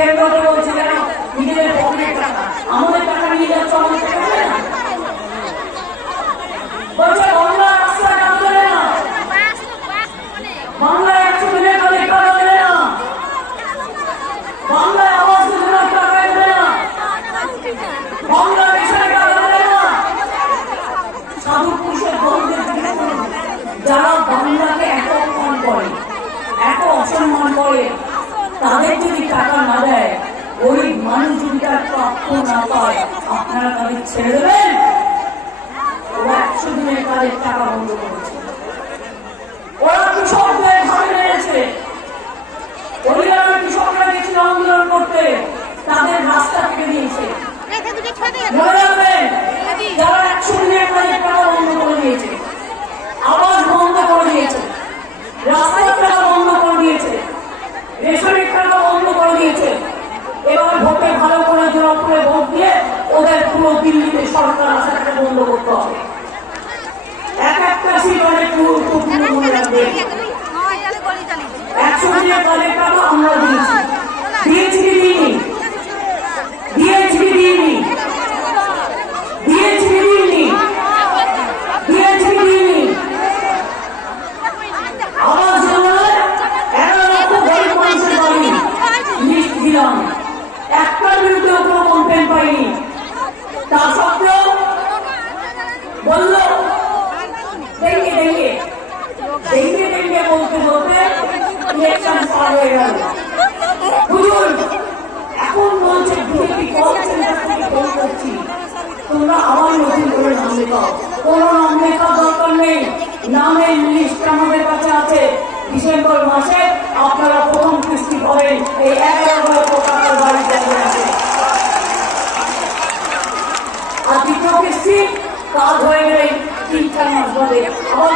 কেন্দ্রতে বলছে কেন নিজেদের পকেটের টাকা, আমাদের টাকা নিয়ে যাচ্ছে, আমাদের টাকা দেবে না। বলছে বাংলা রাস্তায় টাকা দেবে না, বাংলায় 100 দিনের কাজের টাকা দেবে না, বাংলায় আবাস যোজনার টাকা দেবে না, বাংলা মিশনের টাকা দেবে না। সাধু পুরুষের বন্ধুদের যারা বাংলাকে এত অপমান করে, এত অসম্মান করে, তাদের যদি টাকা না দেয়, গরিব মানুষ যদি তার প্রাপ্য না পায়, আপনারা তাদের ছেড়ে দেবেন? ওরা 100 দিনের কাজের টাকা বন্ধ করেছে, ওরা কৃষকদের ঘাড়ে মেরেছে। হরিয়ানার কৃষকরা গেছিল আন্দোলন করতে, তাদের রাস্তা কেটে দিয়েছে। মনে রাখবেন, যারা 100 দিনের কাজের টাকা বন্ধ করে দিয়েছে, আবাস বন্ধ করে দিয়েছে, রাস্তার টাকা বন্ধ করে দিয়েছে, রেশনের টাকা বন্ধ করে দিয়েছে, এবার ভোটে ভালো করে জোর করে ভোট দিয়ে ওদের পুরো দিল্লিতে সরকার আসাটাকে বন্ধ করতে হবে। এক একটা সিট অনেক গুরুত্বপূর্ণ, মনে রাখবে। 100 দিনের কাজের টাকা আমরা দিয়েছি, দিয়েছি কি দিইনি? দিয়েছি কি দিইনি? দিয়েছি কি দিইনি? দিয়েছি কি দিইনি? আবাস যোজনায় 11 লক্ষ গরিব মানুষের বাড়ি লিস্ট দিলাম, একটার বিরুদ্ধে কোনো কমপ্লেন পাইনি। তা সত্ত্বেও বলল দেখে দেখে দেখে দেখে বলতে বলতে ইলেকশন পার হয়ে গেল। বুঝুন, এখন বলছে বিজেপি ফোন করছি, তোমরা আবার নতুন করে নাম লেখাও। কোনো নাম লেখার দরকার নেই, নামের লিস্ট আমাদের কাছে আছে। ডিসেম্বর মাসে আপনারা প্রথম কিস্তি করেন, এই 11 লক্ষ টাকার বাড়ি যাবে আছে। আর দ্বিতীয় কিস্তি কাজ হয়ে গেলে 3-4 মাস বাদে আবার